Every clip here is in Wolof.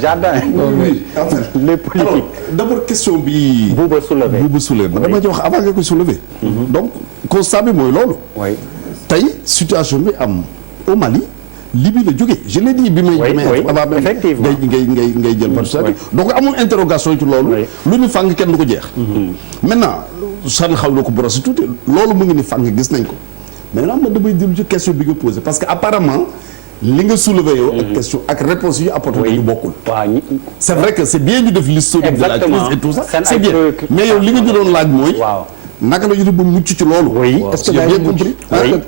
jardin. oui les politiques. alors d'abord question bi. Bouba soulevé man dama ci wax avant nga koy soulever. donc constat bi mooy loolu. oui tey situation bi am au Mali. Libye la jógee je l'ai dit bi may. effectivement ngay jël parti donc amul interrogation ci loolu. lu ñu fàng kenn du ko jeex. maintenant sànni xaw na ko borosé tuuti loolu mu ngi ni fàng gis nañ ko maintenant man damay dellu ci question bi nga posé parce que apparemment li nga soulevé yow. ak question ak réponse yu apporté ñu bokkul. c'est vrai que c'est bien ñu def l'historique de la crise et tout ça c'est bien mais yow li nga ñu doon laaj mooy. naka la ñu def ba mucc ci loolu. oui est-ce que daañu compris.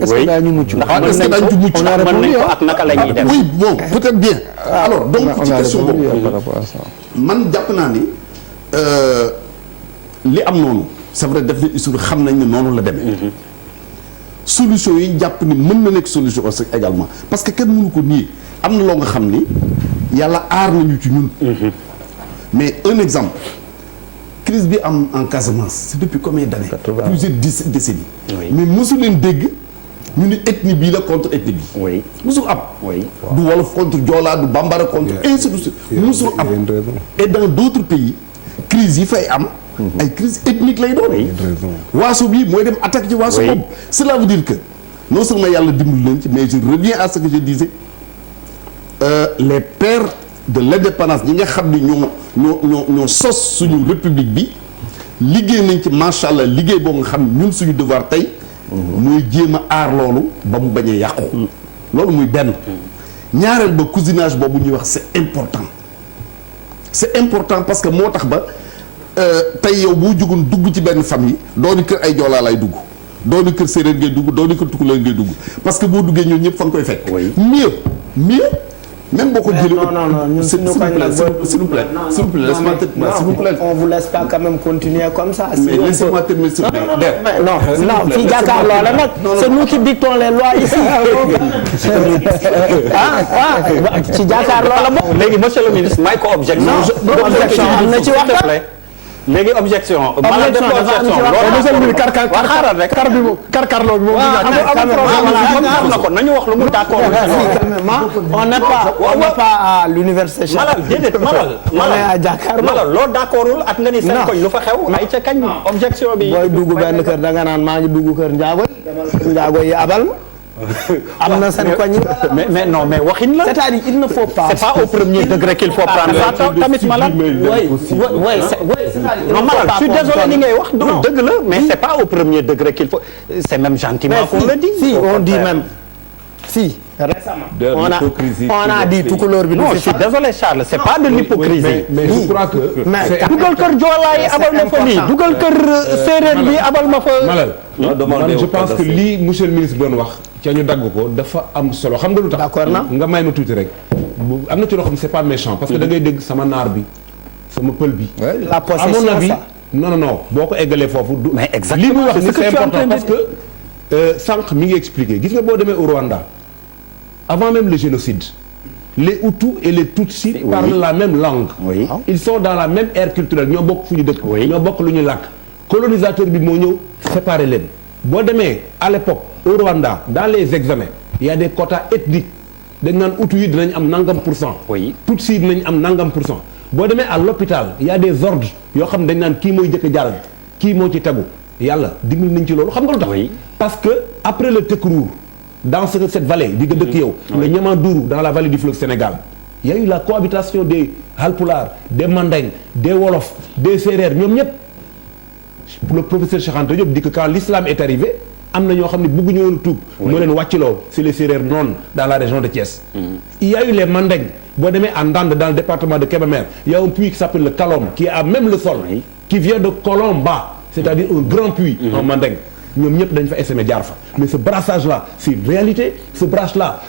est-ce que daañu mucc. ndax est-ce que daañu ci mucc. on a répondu ak naka la ñuy def. oui bon peut-être bien. alors donc ci question boobu par rapport à ça. man jàpp naa ni li am noonu c'est vrai def na histoire xam nañ ne noonu la demee. solution yi jàpp ni mën na nekk solution aussi également parce que kenn mënu ko nii am na loo nga xam ni yàlla aar nañu ci ñun. mais un exemple. crise bi am en Casamance c'est depuis combien d'années plusieurs décennies mais mosu leen dégg ñu ni ethnie bii la contre ethnie bi mosul am du wolof contre Joola du Bambara contre ainsi de suite mosul am et dans d'autres pays crise yi fay am ay crise ethnique lay doon waaso bi mooy dem attaque ci waaso boobu cela veut dire que non seulement yàlla dimbali leen ci mais je reviens à ce que je disais les pères de l'indépendance ñi nga xam ni ñoo sos suñu république bi liggéey nañ ci macha allah liggéey boo nga xam ne ñun suñu devoir tey mooy jéem a aar loolu ba mu bañ a yàqu loolu muy benn ñaareel ba cousinage boobu ñuy wax c'est important parce que moo tax ba tey yow boo jugoon dugg ci benn famille dooni kër ay joolaa lay dugg dooni kër séeréer ngay dugg dooni kër tukulóor ngay dugg parce que boo duggee ñoom ñëpp fa nga koy fekk mieux même boo ko jëlee s'il vous plaît on vous laisse pas quand même continuer comme ça. mais laissez-moi terminer s'il vous plaît. non fii jàkkaarloo la nag c'est nous qui dictons les lois ici. ci jàkkaarloo la bokk. léegi monsieur le ministre may ko objection. objection am na ci waxtaan. léegi objection. objection monsieur le ministre xaaral rek karkarloo bi moom. am na ko nañu wax lu mu d'accord. on n'est pas à l'université Cheikh. Malal déedéet Malal loo d'accordul ak nga ni seen koñ lu fa xew. ay ca kañ objection bi. booy dugg benn kër da nga naan maa ngi dugg kër Ndiago yi. Ndiago yi abal. am na seen koñ. mais non mais waxin la. c'est-à-dire il ne faut pas. c'est pas au premier degré qu'il faut prendre ça tamit Malal. non Malal je suis désolé li ngay wax. dëgg la mais c'est pas au premier degré qu'il faut. c'est même gentiment qu'on le dit. si on dit même si. récemment on a dit tukulóor bi. non je suis désolé Charles c'est pas de l'hypocrisie. mais je crois que. dugal kër Joola yi abal ma fa lii dugal kër séeréer bi abal ma fa. Malal man je pense que lii monsieur le ministre doon wax. ca ñu dagg ko dafa am solo xam nga lu tax. d'accord na nga may ma tuuti rek. am na ci loo xam ne c'est pas méchant parce que da ngay dégg sama naar bi sama pël bi. la possession à mon avis non boo ko eggalee foofu. mais exactement li muy wax ni c'est important parce que sànq mi ngi expliqué gis nga boo demee au Rwanda avant même le génocide les Hutus et les Tutsis parlent la même langue. Ils sont dans la même ère culturelle ñoo bokk fu ñu dëkk. ñoo bokk lu ñu làkk. colonisateur bi moo ñëw séparer leen. boo demee à l'époque au Rwanda dans les examens il y a des quotas ethniques dañ naan Hutu yi dinañ am nangam %. Tutsi yi dinañ am nangam %. boo demee à l'hôpital il y a des ordres yoo xam ne dañ naan kii mooy jëkk jàll kii moo ci tegu yàlla dimbali nañ ci loolu xam nga lu tax. parce que après le Tekruur dans cette vallée di nga dëkk yow. le Niamanduru dans la vallée du fleuve Sénégal. il y a eu la cohabitation des Halpulaar des Mandeng des Wolof des Sérères ñoom ñëpp. pour le professeur Cheikh Anta Diop dit que quand l'islam est arrivé am na ñoo xam ne bëgguñu woon tuub. moo leen wàcciloo c'est les Sérères noonu dans la région de Thiès. il y a eu les Mandeng boo demee à Ndande dans le département de Kébémer il y a un puits qui s'appelle le Kalom qui a même le sol. qui vient de Kolomba c'est-à-dire un grand puits. en Mandeng ñoom ñëpp dañ fa essaimé jaar fa. mais ce brassage là c'est une réalité ce brassage là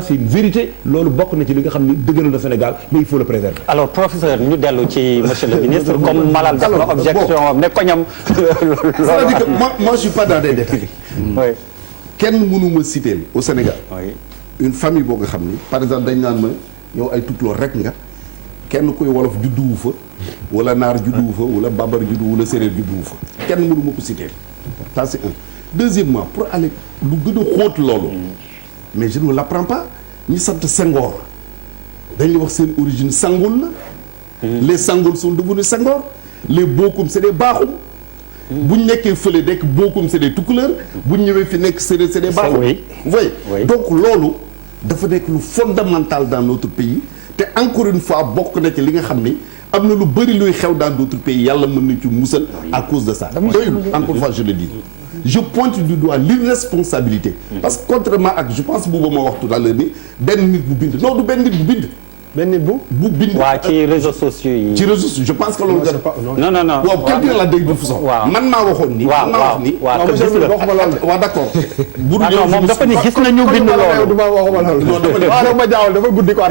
c'est une vérité loolu bokk na ci li nga xam ni dëgëral na Sénégal mais il faut le préserver. alors professeur ñu dellu ci monsieur le ministre comme Malal def na objection ne ko ñam. c'est-à-dire que moi je suis pas dans des détails. kenn mënu ma citer au Sénégal. une famille boo nga xam ni par exemple dañ naan ma yow ay tukulóor rek nga kenn kuy wolof judduwu fa wala naar judduwu fa wala bambara juddu wala séeréer judduwu fa kenn mënu ma ko citer. ça c'est un. deuxièmement pour aller lu gën a xóot loolu mais je ne l'apprends pas ñi sant Senghor dañ la wax seen origine Sangoul la. les Sangoul sont devenus Senghor. les Bokoum c'est des Bakhoum. bu ñu nekkee fële nekk Bokoum c'est des Toucouleur. bu ñu ñëwee fi nekk c'est des Bakhoum. oui donc loolu dafa nekk lu fondamental dans notre pays te encore une fois bokk na ci li nga xam ni am na lu bëri luy xew dans d'autres pays yàlla mën nañu ci musal à cause de ça. doyul encore une fois je le dis. je pointe du doigt l'irresponsabilité. parce que contrairement ak je pense booba ma wax tout à l'heure ni benn nit bu bind non du benn nit bu bind. benn nit bu bind. waaw ci réseaux sociaux yi. ci réseaux sociaux je pense que loolu. non non non. waaw quelqu'un la dégg de façon. man maa waxoon ni. man maa wax ni. waaw d'accord. bu dul yow moom dafa ni gis nañu bind loolu. du ma waxuma loolu. non dafa ma jaawal dafa guddi quoi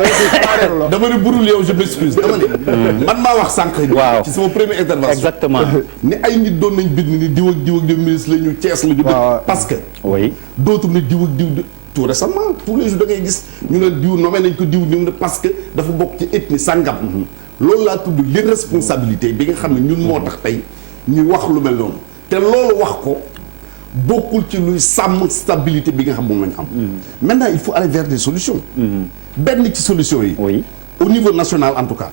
dama ne bu dul yow je m'excuse dama ne man maa wax sànq. waaw ci sama première intervention. exactement. ni ay nit doon nañ bind ni diw ak diw ak diw ministre la ñu Thiès la ñu. parce que. oui d'autres ne diw ak diw. tout récemment tous les jours da ngay gis ñu ne diw nommé nañ ko diw ñu ne parce que dafa bokk ci ethnie sangam. loolu laa tudd l'irresponsabilité bi nga xam ne ñun moo tax tey ñuy wax lu mel noonu te loolu wax ko bokkul ci luy sàmm stabilité bi nga xam moom la ñu am. maintenant il faut aller vers des solutions. benn ci solution yi. oui au niveau national en tout cas.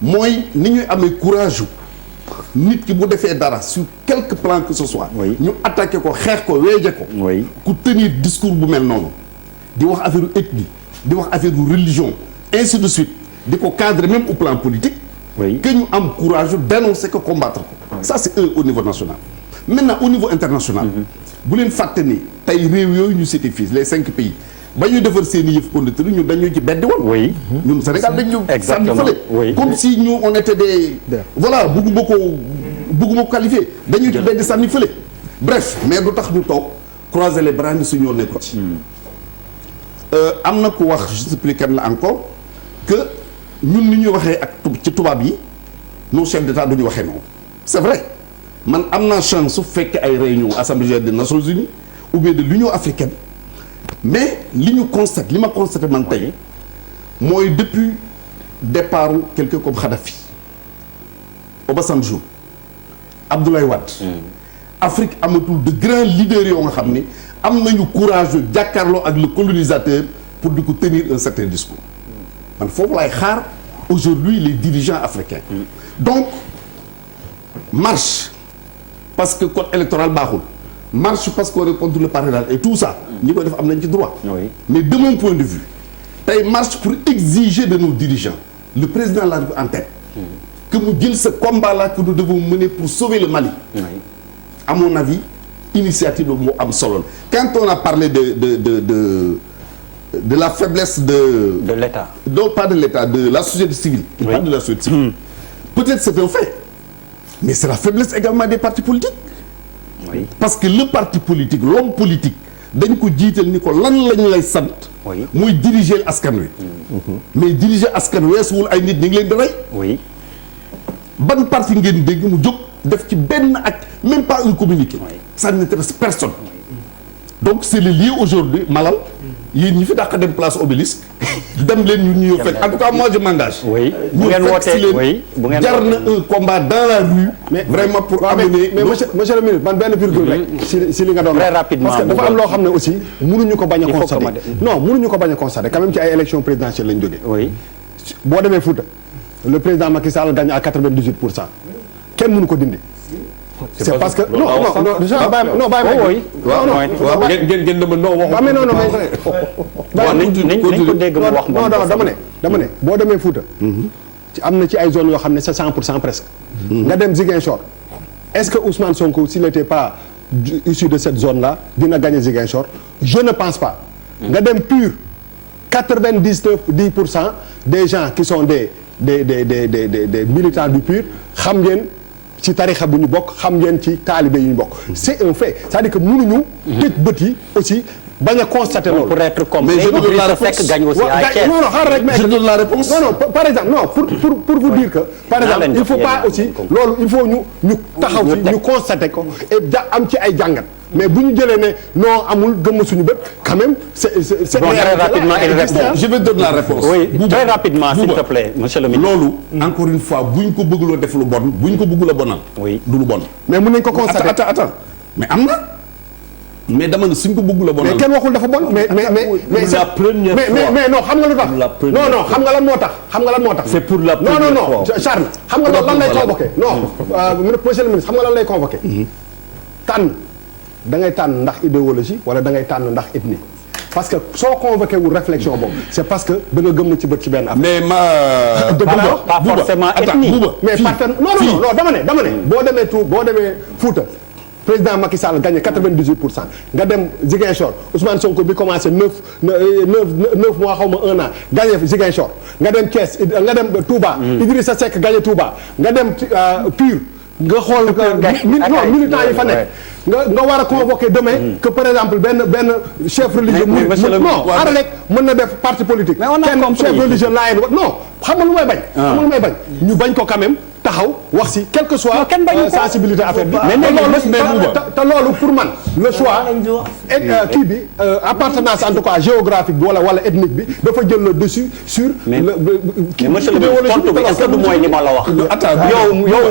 mooy ni ñuy amee courage nit ki bu defee dara sur quelque plan que ce soit. ñu attaqué ko xeex ko weeje ko. ku tenir discours bu mel noonu. di wax affaire ethnie di wax affaire religion ainsi de suite di ko cadrer même au plan politique. que ñu am courage dénoncer ko combattre ko. ça c'est au niveau national. maintenant au niveau international. bu leen fàtte ni tey réew yooyu ñu cité fii les 5 pays. ba ñuy defar seen i yëf conducteur ñun dañu ci beddi woon. ñun Sénégal dañu sànni fële. comme si ñu on était des. voilà bugguma ko qualifier dañu ci beddi sànni fële. bref mais du tax ñu toog croiser les bras ni su ñoo nekkoon ci. am na ku wax je t'explique la encore que ñun ni ñuy waxee ak ci tubaab yi nos chefs d'État duñu waxee noonu. c'est vrai man am naa chance su fekkee ay réunion assemblée générale des Nations Unies ou bien de l'Union africaine. mais li ñu constate li ma constaté man tey mooy depuis départ quelqu'un comme Kadhafi Obasanjo Abdoulaye Wade Afrique amatul de grands leaders yoo nga xam ni am nañu courage yu jàkkaarloo ak le colonisateur pour di ko tenir un certain discours man foofu laay xaar aujourd'hui les dirigeants africains donc marche parce que code électoral baaxul marche parce qu'on est contre le parrainage et tout ça ñi ko def am nañ ci droit. mais de mon point de vue tey marche pour exiger de nos dirigeants le président de la République en tête. que mu jël ce combat là que nous devons mener pour sauver le Mali. à mon avis initiative boobu moo am solo quand on a parlé de la faiblesse de l'État. non pas de l'État de la société civile. pas de la société civile. peut-être c'est un fait mais c'est la faiblesse également des partis politiques. parce que le parti politique l'homme politique dañ ko jiital ni ko lan lañu lay sant. muy diriger askan wi. mais diriger askan weesuwul ay nit ñi ngi leen di rey. ban parti ngeen dégg mu jóg def ci benn ak même pas un communiqué. ça n'intéresse personne. donc c'est le lieu aujourd'hui Malal yéen ñi fi dàq dem place Obélisque dem leen ñu ñuy fekk en tout cas moi je m'engage. bu ngeen wootee bu ngeen jar na un combat dans la rue. mais vraiment pour amener. mais monsieur le ministre man benn virgule rek. si li nga doon très rapidement parce que dafa am loo xam ne aussi mënuñu ko bañ a constater. non mënuñu ko bañ a constater quand même ci ay élections présidentielles lañ jógee. boo demee Fouta le président Macky Sall gagne à 98%. kenn mënu ko dindi. c'est parce que non bàyyi dama ne boo demee Fouta ci am na ci ay zones yoo xam ne c'est 100% presque. nga dem Ziguinchor est-ce que Ousmane Sonko s'il n'était pas issu de cette zone-là dina gagner Ziguinchor je ne pense pas. nga dem Pur 99% des gens qui sont des militants du PUR xam ngeen ci tarixa bu ñu bokk xam ngeen ci taalibe yu ñu bokk. c'est un fait c'est-à-dire que mënuñu. tëj bët yi aussi bañ a constater loolu. pour être complet mais je donne la réponse gagne aussi à Thiès. non xaaral rek mais je donne la réponse. non par exemple non pour vous dire que. par exemple il faut pas aussi loolu il faut ñu taxaw ci ñu constater ko et am ci ay jàngat. mais bu ñu jëlee ne non amul gëmm suñu bët quand même c'est bon, très rapidement il répond. je vais donner la réponse. oui très rapidement s'il te plaît monsieur le ministre. loolu encore une fois bu ñu ko bëggloo def lu bon bu ñu ko bëggula bonal. oui du lu bon. mais mën nañ ko constater attends mais am na. mais dama ne suñ ko bëgg la bon. mais kenn waxul dafa bon mais la première fois mais non xam nga lu tax. non xam nga lan moo tax. c'est pour la première fois non Charles xam nga lan lay convoqué non monsieur le ministre xam nga lan lay convoqué. tànn da ngay tànn ndax idéologie wala da ngay tànn ndax ethnie. parce que soo convoqué wul réflexion boobu c'est parce que da nga gëm na ci bët ci benn affaire. mais pas forcément ethnie. mais non dama ne boo demee Fouta. président Macky Sall gagné 98%. nga dem Ziguinchor Ousmane Sonko bi commencé 9 mois xaw ma 1 an gagné Ziguinchor nga dem Thiès nga dem Touba. Idrissa Seck gagné Touba nga dem Pur nga xool militants yi fa nekk. nga war a convoquer demain que par exemple benn chef religieux. non ara rek mën na def parti politique. kenn chef religieux laayeen non xam nga lu may bañ. ñu bañ ko quand même. taxaw wax si quel que soit sensibilité affaire bi mais te loolu pour man le choix kii bi appartenance en tout cas géographique bi wala ethnique bi dafa jël le dessus sur mais monsieur le ministre tontu bi est-ce que du mooy li ma la wax yow